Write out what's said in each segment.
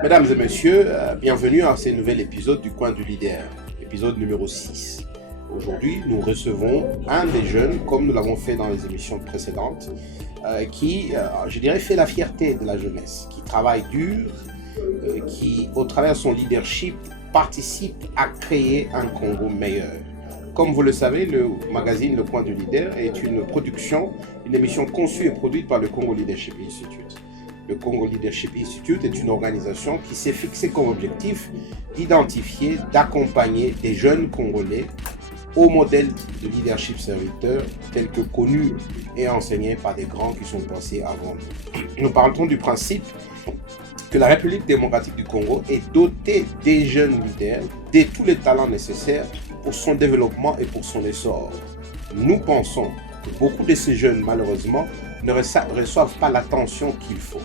Mesdames et messieurs, bienvenue à ce nouvel épisode du Coin du Leader, épisode numéro 6. Aujourd'hui, nous recevons un des jeunes, comme nous l'avons fait dans les émissions précédentes, qui, je dirais, fait la fierté de la jeunesse, qui travaille dur, qui, au travers de son leadership, participe à créer un Congo meilleur. Comme vous le savez, le magazine Le Coin du Leader est une production, une émission conçue et produite par le Congo Leadership Institute. Le Congo Leadership Institute est une organisation qui s'est fixée comme objectif d'identifier, d'accompagner des jeunes Congolais au modèle de leadership serviteur tel que connu et enseigné par des grands qui sont passés avant nous. Nous parlons du principe que la République démocratique du Congo est dotée des jeunes leaders, de tous les talents nécessaires pour son développement et pour son essor. Nous pensons que beaucoup de ces jeunes, malheureusement, ne reçoivent pas l'attention qu'il faut.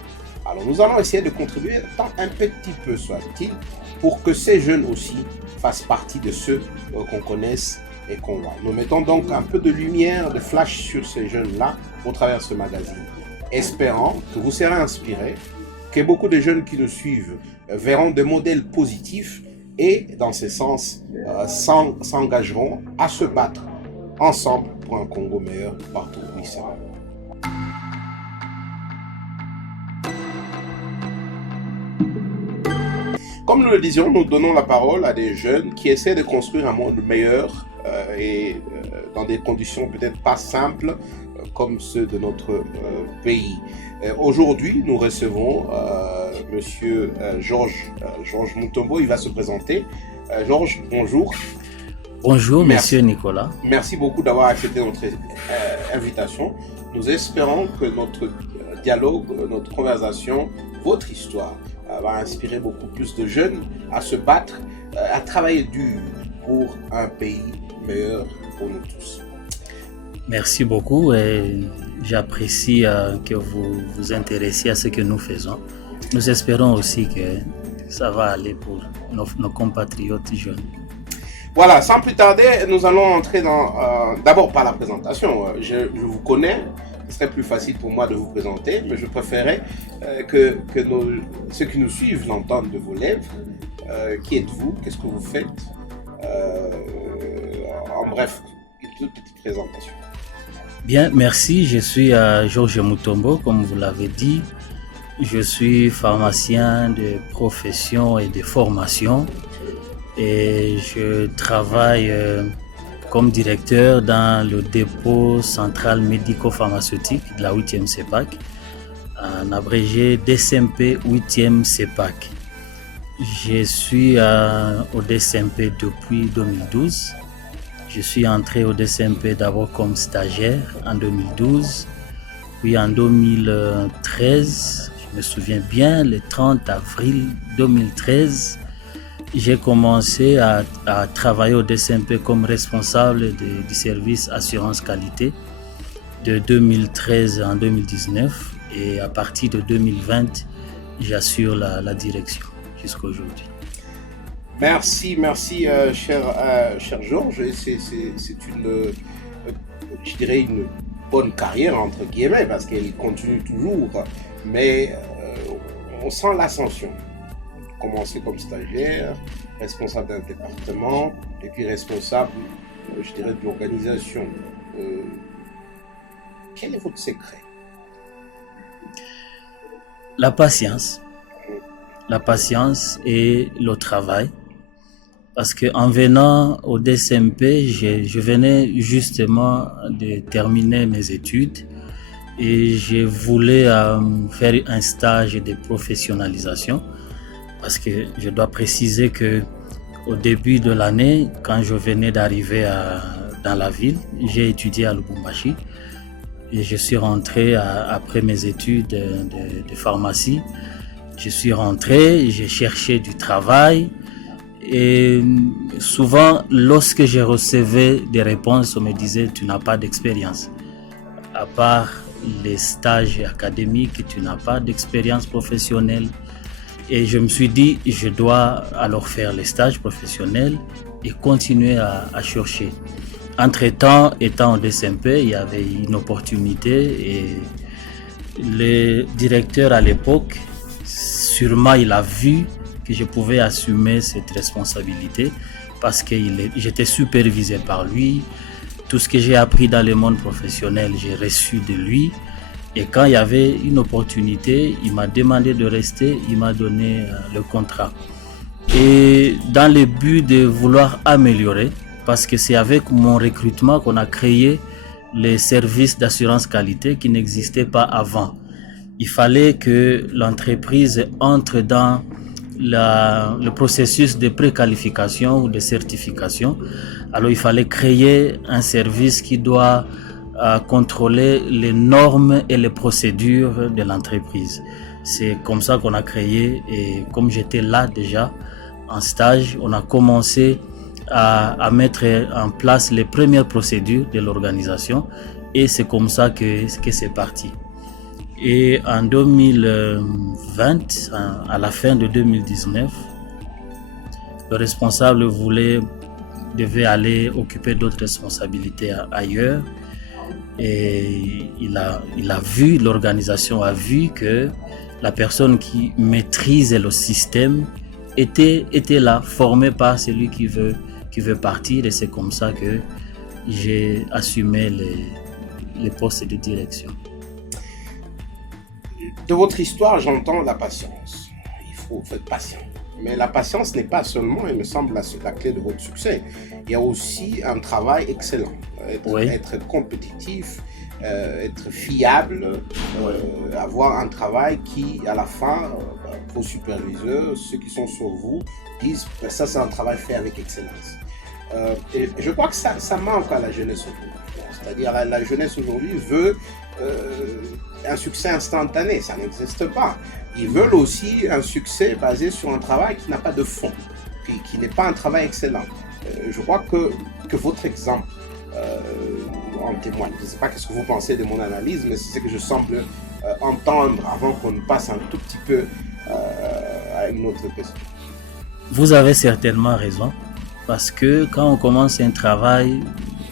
Alors nous allons essayer de contribuer tant un petit peu soit-il pour que ces jeunes aussi fassent partie de ceux qu'on connaisse et qu'on voit. Nous mettons donc un peu de lumière, de flash sur ces jeunes-là au travers de ce magazine, espérant que vous serez inspirés, que beaucoup de jeunes qui nous suivent verront des modèles positifs et, dans ce sens, s'engageront à se battre ensemble pour un Congo meilleur partout où ils seront. Comme nous le disions, nous donnons la parole à des jeunes qui essaient de construire un monde meilleur dans des conditions peut-être pas simples comme ceux de notre pays. Aujourd'hui, nous recevons Monsieur Georges Mutombo. Il va se présenter. Georges, bonjour. Bonjour, Monsieur Nicolas. Merci beaucoup d'avoir accepté notre invitation. Nous espérons que notre dialogue, notre conversation, votre histoire va inspirer beaucoup plus de jeunes à se battre, à travailler dur pour un pays meilleur pour nous tous. Merci beaucoup et j'apprécie que vous vous intéressiez à ce que nous faisons. Nous espérons aussi que ça va aller pour nos compatriotes jeunes. Voilà, sans plus tarder, nous allons entrer d'abord par la présentation. Je vous connais. Ce serait plus facile pour moi de vous présenter, mais je préférais que ceux qui nous suivent l'entendent de vos lèvres. Qui êtes-vous? Qu'est-ce que vous faites? En bref, une toute petite présentation. Bien, merci. Je suis Georges Mutombo, comme vous l'avez dit. Je suis pharmacien de profession et de formation et je travaille comme directeur dans le dépôt central médico-pharmaceutique de la 8e CEPAC, en abrégé DCMP 8e CEPAC. Je suis au DCMP depuis 2012. Je suis entré au DCMP d'abord comme stagiaire en 2012, puis en 2013, je me souviens bien, le 30 avril 2013, j'ai commencé à travailler au DCMP comme responsable du service assurance qualité de 2013 en 2019 et à partir de 2020, j'assure la direction jusqu'à aujourd'hui. Merci, cher Georges. C'est une, je dirais, une bonne carrière entre guillemets parce qu'elle continue toujours, mais on sent l'ascension. Commencer comme stagiaire, responsable d'un département, et puis responsable, je dirais, de l'organisation. Quel est votre secret? La patience et le travail. Parce qu'en venant au DCMP, je venais justement de terminer mes études et je voulais faire un stage de professionnalisation. Parce que je dois préciser que au début de l'année, quand je venais d'arriver dans la ville, j'ai étudié à Lubumbashi et je suis rentré après mes études de pharmacie. Je suis rentré, j'ai cherché du travail et souvent lorsque je recevais des réponses, on me disait tu n'as pas d'expérience. À part les stages académiques, tu n'as pas d'expérience professionnelle. Et je me suis dit, je dois alors faire les stages professionnels et continuer à chercher. Entre-temps, étant au DCMP, il y avait une opportunité et le directeur à l'époque sûrement il a vu que je pouvais assumer cette responsabilité parce que j'étais supervisé par lui. Tout ce que j'ai appris dans le monde professionnel, j'ai reçu de lui. Et quand il y avait une opportunité, il m'a demandé de rester, il m'a donné le contrat. Et dans le but de vouloir améliorer, parce que c'est avec mon recrutement qu'on a créé les services d'assurance qualité qui n'existaient pas avant. Il fallait que l'entreprise entre dans le processus de préqualification ou de certification. Alors il fallait créer un service qui doit contrôler les normes et les procédures de l'entreprise. C'est comme ça qu'on a créé, et comme j'étais là déjà en stage, on a commencé à mettre en place les premières procédures de l'organisation, et c'est comme ça que c'est parti. Et en 2020, à la fin de 2019, le responsable devait aller occuper d'autres responsabilités ailleurs. Et l'organisation a vu que la personne qui maîtrise le système était là, formée par celui qui veut partir. Et c'est comme ça que j'ai assumé les postes de direction. De votre histoire, j'entends la patience. Il faut être patient. Mais la patience n'est pas seulement, il me semble, la clé de votre succès. Il y a aussi un travail excellent. Être compétitif, être fiable, avoir un travail qui, à la fin, vos superviseurs, ceux qui sont sur vous, disent que ça, c'est un travail fait avec excellence. Et je crois que ça manque à la jeunesse aujourd'hui. C'est-à-dire la jeunesse aujourd'hui veut un succès instantané, ça n'existe pas. Ils veulent aussi un succès basé sur un travail qui n'a pas de fond, qui n'est pas un travail excellent. Je crois que votre exemple en témoigne. Je ne sais pas ce que vous pensez de mon analyse, mais c'est ce que je semble entendre avant qu'on passe un tout petit peu à une autre question. Vous avez certainement raison, parce que quand on commence un travail,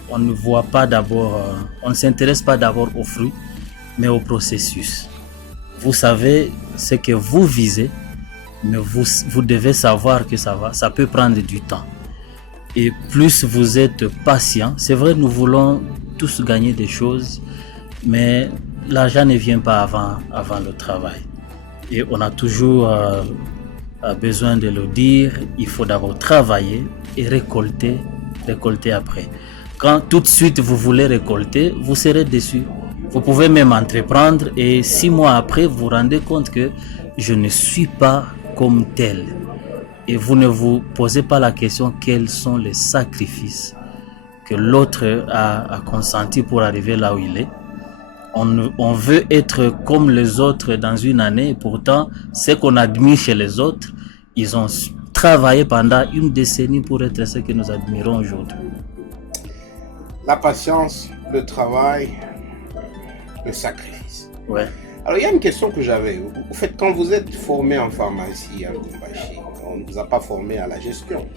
on ne voit pas d'abord, on ne s'intéresse pas d'abord aux fruits, mais au processus. Vous savez ce que vous visez, mais vous devez savoir que ça peut prendre du temps. Et plus vous êtes patient, c'est vrai, nous voulons tous gagner des choses, mais l'argent ne vient pas avant le travail. Et on a toujours besoin de le dire, il faut d'abord travailler et récolter après. Quand tout de suite vous voulez récolter, vous serez déçu. Vous pouvez même entreprendre et 6 mois après, vous vous rendez compte que je ne suis pas comme tel. Et vous ne vous posez pas la question quels sont les sacrifices que l'autre a consenti pour arriver là où il est. On veut être comme les autres dans une année, et pourtant, ce qu'on admire chez les autres, ils ont travaillé pendant une décennie pour être ce que nous admirons aujourd'hui. La patience, le travail, le sacrifice. Ouais. Alors, il y a une question que j'avais. Au fait, quand vous êtes formé en pharmacie à Lubumbashi, on ne vous a pas formé à la gestion.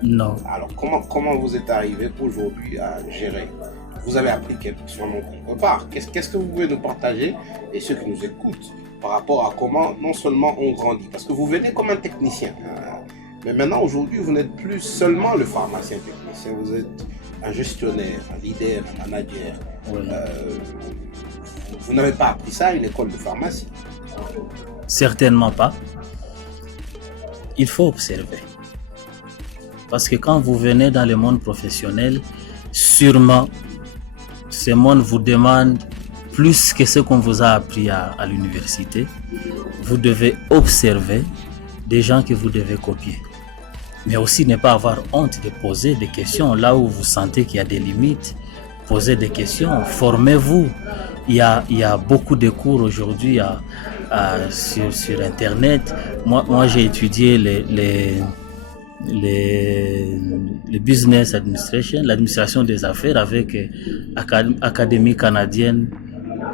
Non. Alors, comment vous êtes arrivé aujourd'hui à gérer? Vous avez appris sûrement quelque part. Qu'est-ce que vous pouvez nous partager et ceux qui nous écoutent par rapport à comment non seulement on grandit? Parce que vous venez comme un technicien. Mais maintenant, aujourd'hui, vous n'êtes plus seulement le pharmacien technicien. Vous êtes un gestionnaire, un leader, un manager. Oui. Vous n'avez pas appris ça à une école de pharmacie. Certainement pas. Il faut observer. Parce que quand vous venez dans le monde professionnel, sûrement, ce monde vous demande plus que ce qu'on vous a appris à l'université. Vous devez observer des gens que vous devez copier. Mais aussi ne pas avoir honte de poser des questions là où vous sentez qu'il y a des limites. Posez des questions, formez-vous. Il y a beaucoup de cours aujourd'hui sur Internet. Moi j'ai étudié le business administration, l'administration des affaires avec Académie canadienne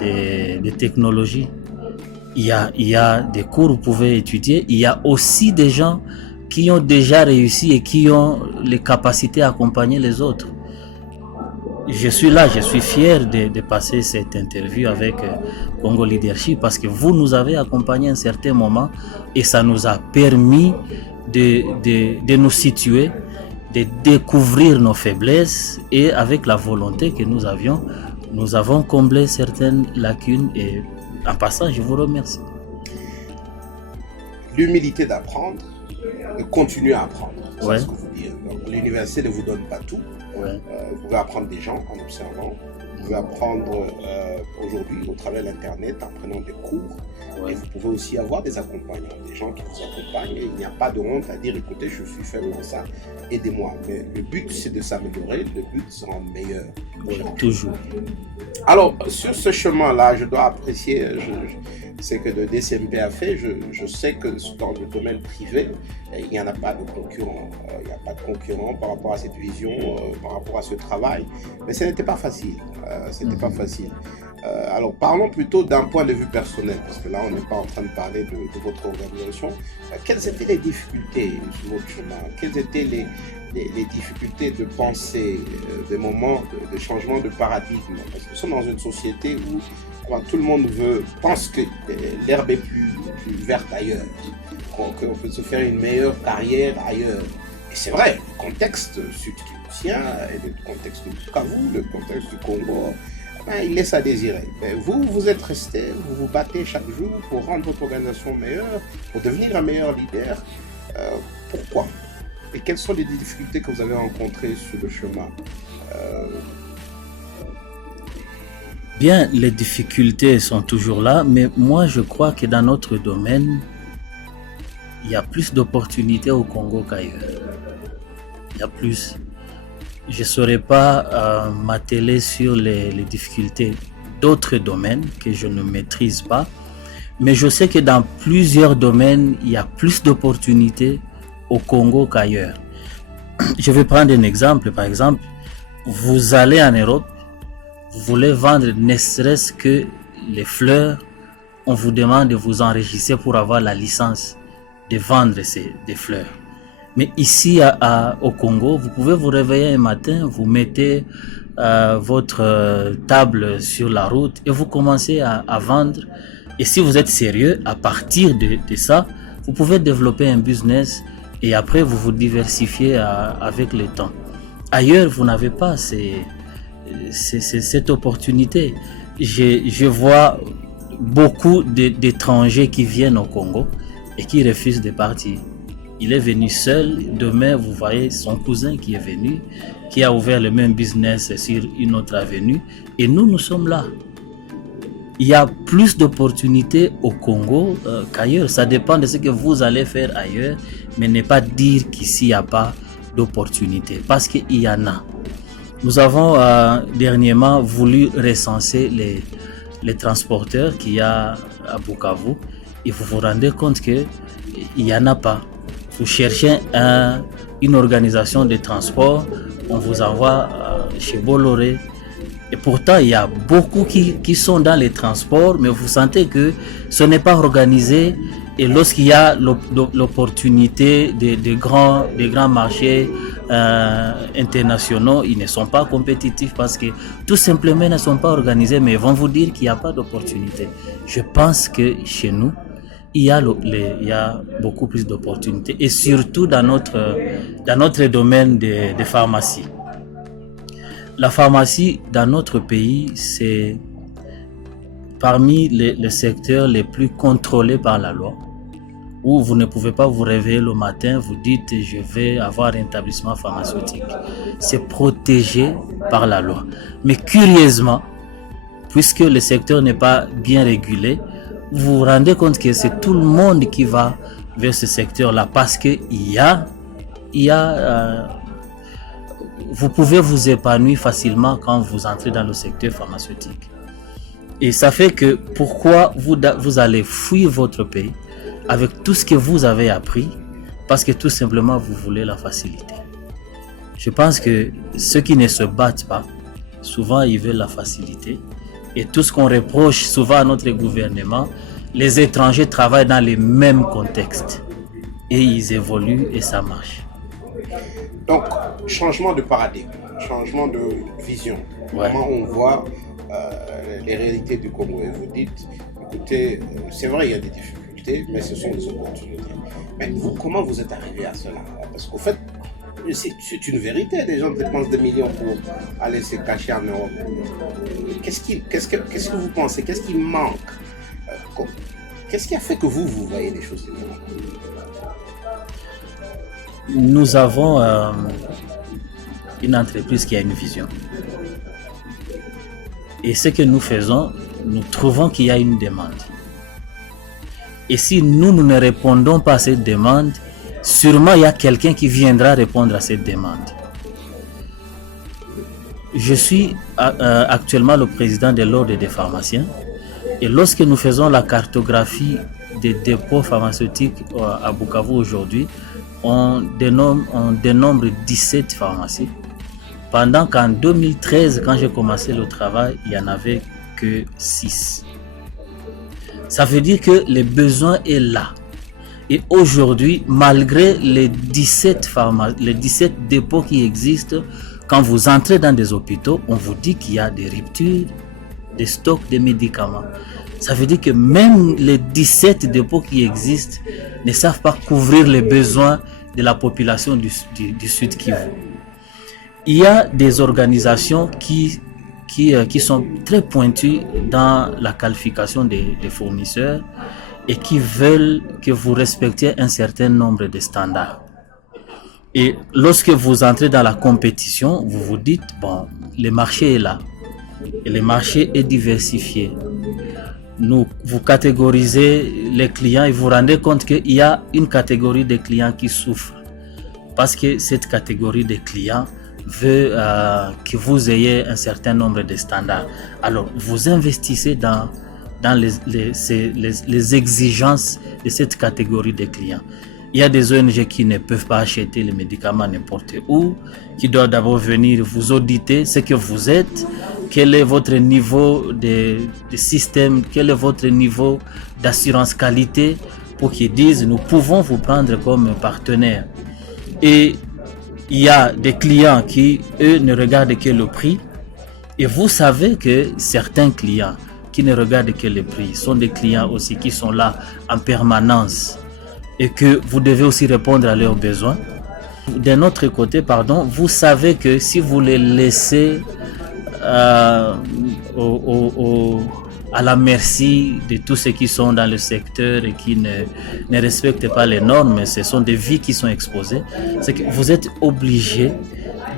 de technologie. Il y a des cours où vous pouvez étudier. Il y a aussi des gens qui ont déjà réussi et qui ont les capacités à accompagner les autres. Je suis là, je suis fier de passer cette interview avec Congo Leadership parce que vous nous avez accompagnés à un certain moment et ça nous a permis de nous situer, de découvrir nos faiblesses et avec la volonté que nous avions, nous avons comblé certaines lacunes et en passant, je vous remercie. L'humilité d'apprendre, de continuer à apprendre, Ouais. c'est ce que vous dites. Donc, l'université ne vous donne pas tout. Ouais. Vous pouvez apprendre des gens en observant. Vous pouvez apprendre aujourd'hui au travers de l'Internet en prenant des cours. Ouais. Et vous pouvez aussi avoir des accompagnants, des gens qui vous accompagnent. Et il n'y a pas de honte à dire, écoutez, je suis faible dans ça, aidez-moi. Mais le but, c'est de s'améliorer. Le but, c'est de se rendre meilleur. Ouais, toujours. Alors, sur ce chemin-là, je dois apprécier ce que le DCMP a fait. Je sais que dans le domaine privé, il n'y en a pas de concurrent. Il n'y a pas de concurrent par rapport à cette vision, par rapport à ce travail. Mais ce n'était pas facile. Pas facile. Alors, parlons plutôt d'un point de vue personnel, parce que là, on n'est pas en train de parler de votre organisation. Quelles étaient les difficultés sur votre chemin? Quelles étaient les difficultés de penser, des moments de changement de paradigme? Parce que nous sommes dans une société où tout le monde pense que l'herbe est plus verte ailleurs, qu'on peut se faire une meilleure carrière ailleurs. Et c'est vrai, le contexte sud-kivousien, et le contexte du Bukavu, le contexte du Congo, il laisse à désirer. Mais vous êtes resté, vous vous battez chaque jour pour rendre votre organisation meilleure, pour devenir un meilleur leader. Pourquoi? Et quelles sont les difficultés que vous avez rencontrées sur le chemin? Bien, les difficultés sont toujours là, mais moi je crois que dans notre domaine, il y a plus d'opportunités au Congo qu'ailleurs. Il y a plus. Je ne saurais pas m'atteler sur les difficultés d'autres domaines que je ne maîtrise pas, mais je sais que dans plusieurs domaines, il y a plus d'opportunités au Congo qu'ailleurs. Je vais prendre un exemple. Par exemple, vous allez en Europe, vous voulez vendre ne serait-ce que les fleurs, on vous demande de vous enregistrer pour avoir la licence de vendre des fleurs. Mais ici au Congo, vous pouvez vous réveiller un matin, vous mettez votre table sur la route et vous commencez à vendre. Et si vous êtes sérieux, à partir de ça, vous pouvez développer un business et après vous vous diversifiez avec le temps. Ailleurs, vous n'avez pas cette opportunité. Je vois beaucoup d'étrangers qui viennent au Congo et qui refusent de partir. Il est venu seul. Demain, vous voyez son cousin qui est venu, qui a ouvert le même business sur une autre avenue. Et nous sommes là. Il y a plus d'opportunités au Congo qu'ailleurs. Ça dépend de ce que vous allez faire ailleurs, mais ne pas dire qu'ici il n'y a pas d'opportunités, parce qu'il y en a. Nous avons dernièrement voulu recenser les transporteurs qu'il y a à Bukavu et vous vous rendez compte qu'il n'y en a pas. Vous cherchez une organisation de transport, on vous envoie chez Bolloré. Et pourtant, il y a beaucoup qui sont dans les transports, mais vous sentez que ce n'est pas organisé. Et lorsqu'il y a l'opportunité des grands marchés internationaux, ils ne sont pas compétitifs parce que tout simplement ne sont pas organisés, mais ils vont vous dire qu'il n'y a pas d'opportunité. Je pense que chez nous, il y a beaucoup plus d'opportunités et surtout dans notre domaine de pharmacie. La pharmacie dans notre pays, c'est parmi les secteurs les plus contrôlés par la loi, où vous ne pouvez pas vous réveiller le matin, vous dites je vais avoir un établissement pharmaceutique. C'est protégé par la loi. Mais curieusement, puisque le secteur n'est pas bien régulé, vous vous rendez compte que c'est tout le monde qui va vers ce secteur-là parce que vous pouvez vous épanouir facilement quand vous entrez dans le secteur pharmaceutique. Et ça fait que pourquoi vous allez fuir votre pays avec tout ce que vous avez appris, parce que tout simplement vous voulez la facilité. Je pense que ceux qui ne se battent pas, souvent ils veulent la facilité. Et tout ce qu'on reproche souvent à notre gouvernement, les étrangers travaillent dans les mêmes contextes. Et ils évoluent et ça marche. Donc, changement de paradigme, changement de vision. Ouais. Comment on voit les réalités du Congo et vous dites, écoutez, c'est vrai, il y a des difficultés, mais ce sont des opportunités. Mais vous, comment vous êtes arrivé à cela? Parce qu'au fait, c'est une vérité, les gens dépensent des millions pour aller se cacher en Europe. Qu'est-ce que vous pensez? Qu'est-ce qui manque? Qu'est-ce qui a fait que vous voyez les choses différemment? Nous avons une entreprise qui a une vision. Et ce que nous faisons, nous trouvons qu'il y a une demande. Et si nous ne répondons pas à cette demande, sûrement il y a quelqu'un qui viendra répondre à cette demande. Je suis actuellement le président de l'Ordre des pharmaciens. Et lorsque nous faisons la cartographie des dépôts pharmaceutiques à Bukavu aujourd'hui, on dénombre 17 pharmacies. Pendant qu'en 2013, quand j'ai commencé le travail, il n'y en avait que 6. Ça veut dire que le besoin est là. Et aujourd'hui, malgré les 17 dépôts qui existent, quand vous entrez dans des hôpitaux, on vous dit qu'il y a des ruptures des stocks de médicaments. Ça veut dire que même les 17 dépôts qui existent ne savent pas couvrir les besoins de la population du Sud Kivu. Il y a des organisations qui sont très pointues dans la qualification des fournisseurs et qui veulent que vous respectiez un certain nombre de standards. Et lorsque vous entrez dans la compétition, vous vous dites, bon, le marché est là et le marché est diversifié. Vous catégorisez les clients et vous vous rendez compte qu'il y a une catégorie de clients qui souffrent parce que cette catégorie de clients veut que vous ayez un certain nombre de standards. Alors, vous investissez dans les exigences de cette catégorie de clients. Il y a des ONG qui ne peuvent pas acheter les médicaments n'importe où, qui doivent d'abord venir vous auditer ce que vous êtes, quel est votre niveau de système, quel est votre niveau d'assurance qualité, pour qu'ils disent nous pouvons vous prendre comme partenaire. Et il y a des clients qui, eux, ne regardent que le prix. Et vous savez que certains clients qui ne regardent que le prix sont des clients aussi qui sont là en permanence et que vous devez aussi répondre à leurs besoins. D'un autre côté, vous savez que si vous les laissez à la merci de tous ceux qui sont dans le secteur et qui ne respectent pas les normes, ce sont des vies qui sont exposées, c'est que vous êtes obligé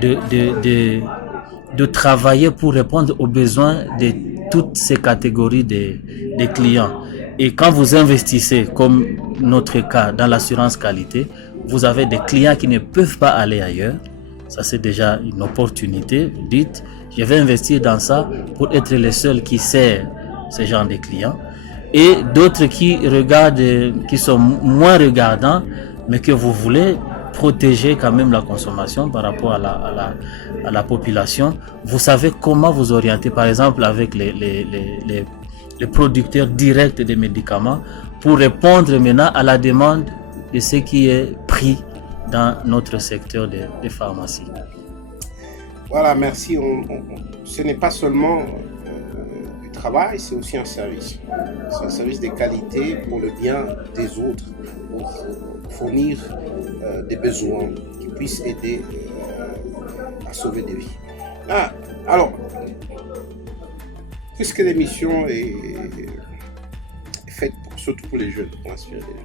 de travailler pour répondre aux besoins de toutes ces catégories de clients. Et quand vous investissez, comme notre cas, dans l'assurance qualité, vous avez des clients qui ne peuvent pas aller ailleurs. Ça, c'est déjà une opportunité. Vous dites, je vais investir dans ça pour être le seul qui sert ce genre de clients. Et d'autres qui regardent, qui sont moins regardants, mais que vous voulez protéger quand même la consommation par rapport à la population. Vous savez comment vous orienter, par exemple, avec les producteurs directs des médicaments pour répondre maintenant à la demande de ce qui est pris dans notre secteur des pharmacies. Voilà, merci. Ce n'est pas seulement du travail, c'est aussi un service. C'est un service de qualité pour le bien des autres, pour fournir des besoins qui puissent aider à sauver des vies. Alors, puisque l'émission est faite surtout pour les jeunes, pour inspirer les jeunes,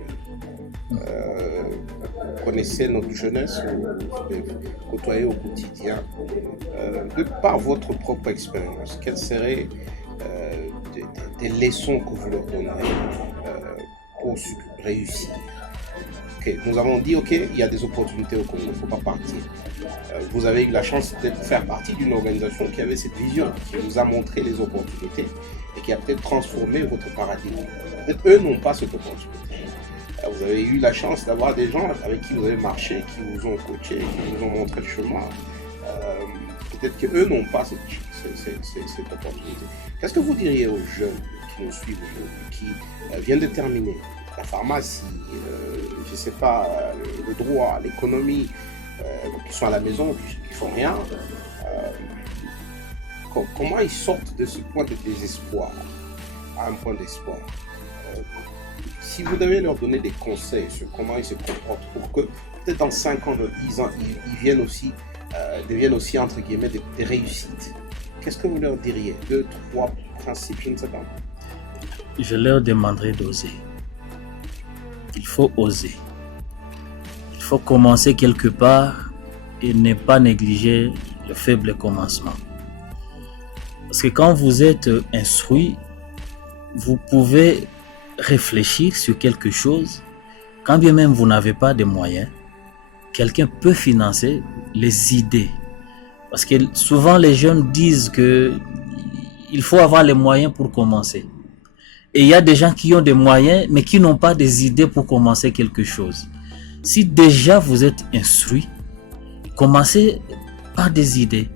vous connaissez notre jeunesse, vous côtoyez au quotidien, de par votre propre expérience, quelles seraient des leçons que vous leur donneriez pour réussir? Nous avons dit, il y a des opportunités au Congo, il ne faut pas partir. Vous avez eu la chance de faire partie d'une organisation qui avait cette vision, qui vous a montré les opportunités et qui a peut-être transformé votre paradigme. Peut-être eux n'ont pas cette opportunité. Vous avez eu la chance d'avoir des gens avec qui vous avez marché, qui vous ont coaché, qui vous ont montré le chemin. Peut-être qu'eux n'ont pas cette opportunité. Qu'est-ce que vous diriez aux jeunes qui nous suivent aujourd'hui, qui viennent de terminer la pharmacie, je ne sais pas, le droit, l'économie, qui sont à la maison, qui ne font rien? comment ils sortent de ce point de désespoir à un point d'espoir. Si vous devez leur donner des conseils sur comment ils se comportent pour que peut-être dans 5 ans, dans 10 ans, ils deviennent aussi entre guillemets des réussites, qu'est-ce que vous leur diriez? 2, 3 principes, je ne sais pas. Je leur demanderai d'oser. Il faut oser. Il faut commencer quelque part et ne pas négliger le faible commencement. Parce que quand vous êtes instruit, vous pouvez réfléchir sur quelque chose, quand bien même vous n'avez pas de moyens, quelqu'un peut financer les idées. Parce que souvent les jeunes disent que il faut avoir les moyens pour commencer. Et il y a des gens qui ont des moyens, mais qui n'ont pas des idées pour commencer quelque chose. Si déjà vous êtes instruit, commencez par des idées.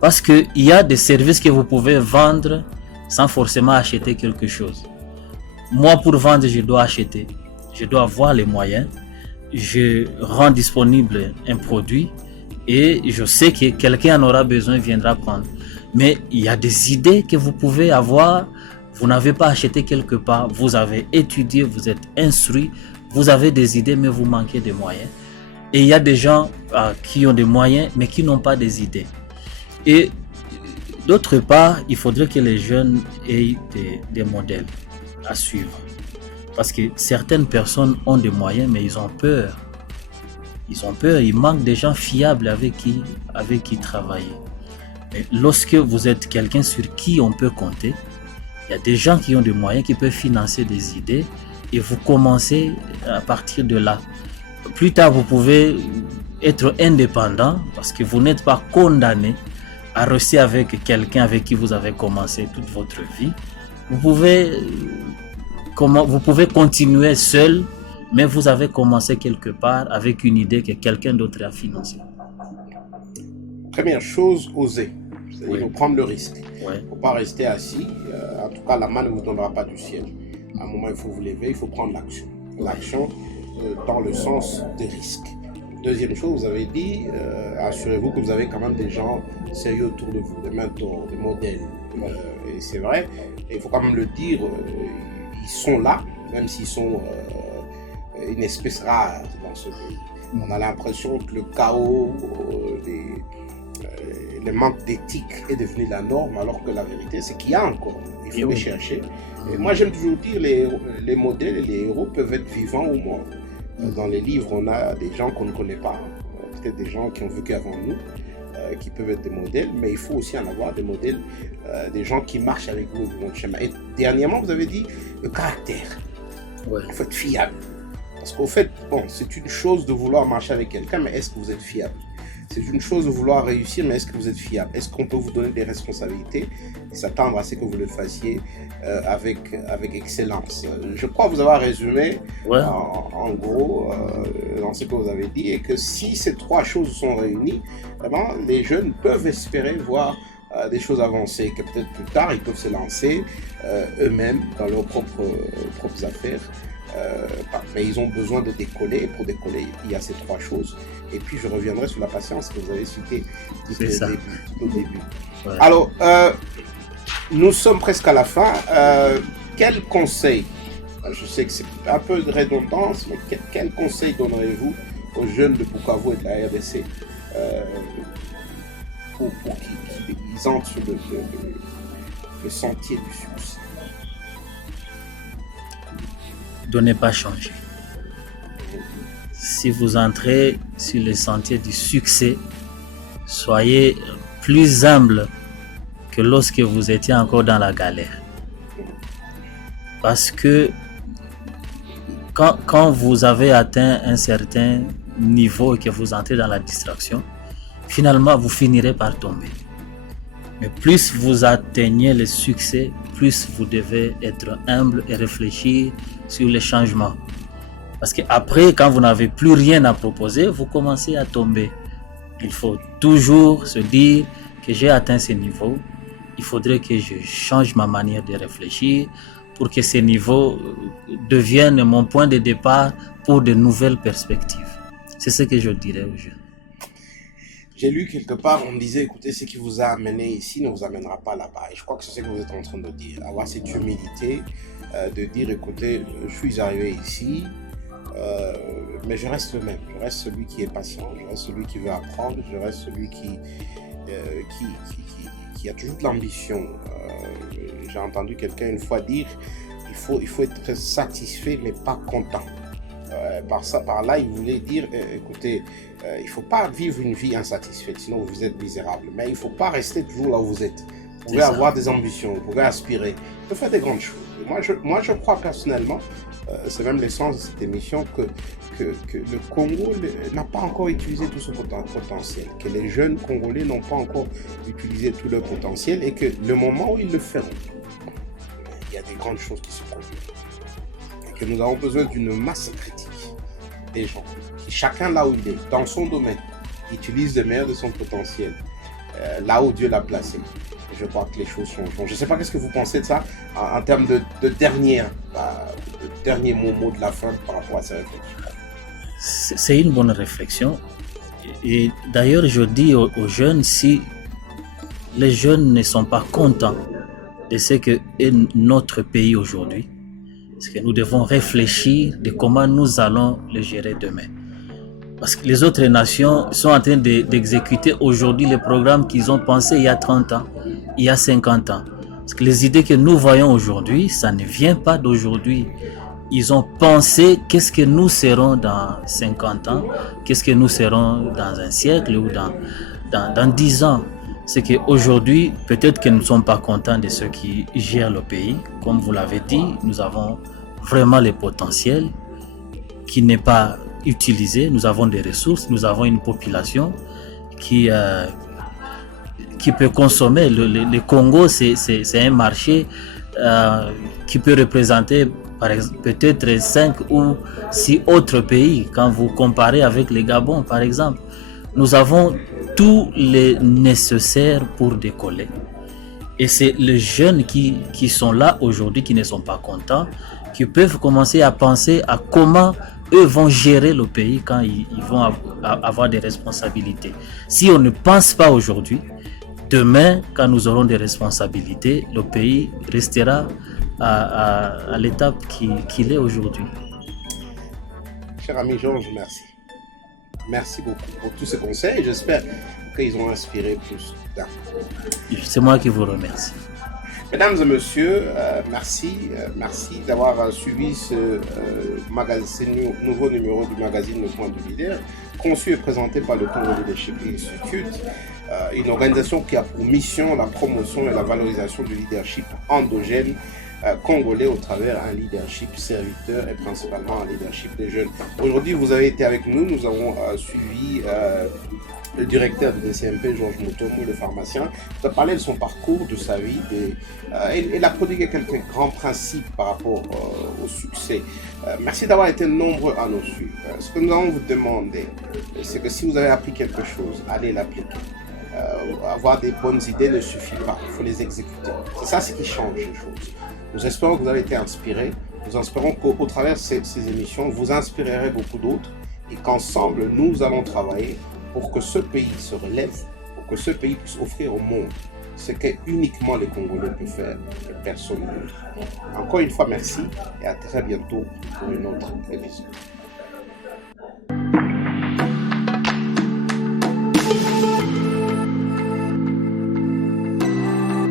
Parce qu'il y a des services que vous pouvez vendre sans forcément acheter quelque chose. Moi, pour vendre, je dois acheter. Je dois avoir les moyens. Je rends disponible un produit et je sais que quelqu'un en aura besoin, viendra prendre. Mais il y a des idées que vous pouvez avoir. Vous n'avez pas acheté quelque part. Vous avez étudié, vous êtes instruit. Vous avez des idées, mais vous manquez de moyens. Et il y a des gens qui ont des moyens, mais qui n'ont pas des idées. Et d'autre part, il faudrait que les jeunes aient des modèles à suivre. Parce que certaines personnes ont des moyens, mais ils ont peur. Ils ont peur, il manque des gens fiables avec qui travailler. Mais lorsque vous êtes quelqu'un sur qui on peut compter, il y a des gens qui ont des moyens, qui peuvent financer des idées et vous commencez à partir de là. Plus tard, vous pouvez être indépendant parce que vous n'êtes pas condamné à rester avec quelqu'un avec qui vous avez commencé toute votre vie. Vous pouvez continuer seul, mais vous avez commencé quelque part avec une idée que quelqu'un d'autre a financée. Première chose, oser. C'est-à-dire il faut prendre le risque. Il Ouais. ne faut pas rester assis. En tout cas, la main ne vous tombera pas du ciel. À un moment, il faut vous lever, il faut prendre l'action. L'action dans le sens des risques. Deuxième chose, vous avez dit, assurez-vous que vous avez quand même des gens sérieux autour de vous, des mentors, des modèles. Et c'est vrai, et il faut quand même le dire, ils sont là, même s'ils sont une espèce rare dans ce pays. On a l'impression que le chaos, le manque d'éthique est devenu la norme, alors que la vérité, c'est qu'il y a encore. Il faut les chercher. Et moi, j'aime toujours dire, les modèles et les héros peuvent être vivants ou morts. Dans les livres, on a des gens qu'on ne connaît pas, peut-être des gens qui ont vécu avant nous, qui peuvent être des modèles, mais il faut aussi en avoir des modèles, des gens qui marchent avec vous dans votre chemin. Et dernièrement, vous avez dit le caractère. Ouais. Il faut être fiable. Parce qu'au fait, bon, c'est une chose de vouloir marcher avec quelqu'un, mais est-ce que vous êtes fiable? C'est une chose de vouloir réussir, mais est-ce que vous êtes fiable? Est-ce qu'on peut vous donner des responsabilités et s'attendre à ce que vous le fassiez avec excellence? Je crois vous avoir résumé Ouais. en gros dans ce que vous avez dit, et que si ces trois choses sont réunies, vraiment, les jeunes peuvent espérer voir des choses avancées, que peut-être plus tard ils peuvent se lancer eux-mêmes dans leurs propres affaires. Mais ils ont besoin de décoller, et pour décoller, il y a ces trois choses. Et puis je reviendrai sur la patience que vous avez citée tout au début. Ouais. Alors, nous sommes presque à la fin. Quel conseil, je sais que c'est un peu de redondance, mais quel conseil donnerez-vous aux jeunes de Bukavu et de la RDC pour qu'ils entrent sur le sentier du succès? De ne pas changer. Si vous entrez sur le sentier du succès, soyez plus humble que lorsque vous étiez encore dans la galère. Parce que quand vous avez atteint un certain niveau et que vous entrez dans la distraction, finalement vous finirez par tomber. Mais plus vous atteignez le succès, plus vous devez être humble et réfléchir sur les changements. Parce qu'après, quand vous n'avez plus rien à proposer, vous commencez à tomber. Il faut toujours se dire que j'ai atteint ce niveau. Il faudrait que je change ma manière de réfléchir pour que ce niveau devienne mon point de départ pour de nouvelles perspectives. C'est ce que je dirais aux jeunes. J'ai lu quelque part, on me disait, écoutez, ce qui vous a amené ici ne vous amènera pas là-bas. Et je crois que c'est ce que vous êtes en train de dire. Avoir cette humilité de dire, écoutez, je suis arrivé ici, mais je reste le même. Je reste celui qui est patient, je reste celui qui veut apprendre, je reste celui qui a toujours de l'ambition. J'ai entendu quelqu'un une fois dire, il faut être satisfait mais pas content. Par là, il voulait dire, écoutez, il ne faut pas vivre une vie insatisfaite, sinon vous êtes misérable. Mais il ne faut pas rester toujours là où vous êtes. Vous pouvez avoir des ambitions, vous pouvez aspirer, vous pouvez faire des grandes choses. Moi, je crois personnellement, c'est même l'essence de cette émission, que le Congo n'a pas encore utilisé tout son potentiel, que les jeunes Congolais n'ont pas encore utilisé tout leur potentiel et que le moment où ils le feront, il y a des grandes choses qui se produisent. Et que nous avons besoin d'une masse critique des gens qui, chacun là où il est, dans son domaine, utilise le meilleur de son potentiel, là où Dieu l'a placé. Je crois que les choses sont. Je ne sais pas qu'est-ce que vous pensez de ça en termes de dernier mot de la fin par rapport à ces réflexions. C'est une bonne réflexion. Et d'ailleurs, je dis aux jeunes, si les jeunes ne sont pas contents de ce que est notre pays aujourd'hui, c'est que nous devons réfléchir de comment nous allons le gérer demain. Parce que les autres nations sont en train d'exécuter aujourd'hui les programmes qu'ils ont pensés il y a 30 ans, il y a 50 ans. Parce que les idées que nous voyons aujourd'hui, ça ne vient pas d'aujourd'hui. Ils ont pensé qu'est-ce que nous serons dans 50 ans, qu'est-ce que nous serons dans un siècle ou dans 10 ans. C'est qu'aujourd'hui, peut-être que nous ne sommes pas contents de ceux qui gèrent le pays. Comme vous l'avez dit, nous avons vraiment le potentiel qui n'est pas utilisé. Nous avons des ressources, nous avons une population qui peut consommer. Le Congo, c'est un marché qui peut représenter par exemple, peut-être 5 ou 6 autres pays quand vous comparez avec le Gabon par exemple. Nous avons tout le nécessaire pour décoller. Et c'est les jeunes qui sont là aujourd'hui, qui ne sont pas contents, qui peuvent commencer à penser à comment eux vont gérer le pays quand ils vont avoir des responsabilités. Si on ne pense pas aujourd'hui, demain, quand nous aurons des responsabilités, le pays restera à l'étape qu'il est aujourd'hui. Cher ami Georges, merci. Merci beaucoup pour tous ces conseils. J'espère qu'ils ont inspiré plus d'un. C'est moi qui vous remercie. Mesdames et messieurs, merci d'avoir suivi ce nouveau numéro du magazine Le Point du Leader, conçu et présenté par le Congo Leadership Institute, une organisation qui a pour mission la promotion et la valorisation du leadership endogène congolais au travers un leadership serviteur et principalement un leadership des jeunes. Aujourd'hui, vous avez été avec nous, nous avons suivi le directeur de DCMP, Georges Mutombo, le pharmacien, qui a parlé de son parcours, de sa vie, il a prodigué quelques grands principes par rapport au succès. Merci d'avoir été nombreux à nous suivre. Ce que nous allons vous demander, c'est que si vous avez appris quelque chose, allez l'appliquer. Avoir des bonnes idées ne suffit pas, il faut les exécuter. C'est ça ce qui change les choses. Nous espérons que vous avez été inspirés, nous espérons qu'au travers de ces émissions, vous inspirerez beaucoup d'autres et qu'ensemble, nous allons travailler pour que ce pays se relève, pour que ce pays puisse offrir au monde ce que uniquement les Congolais peuvent faire et personne d'autre. Encore une fois, merci et à très bientôt pour une autre émission.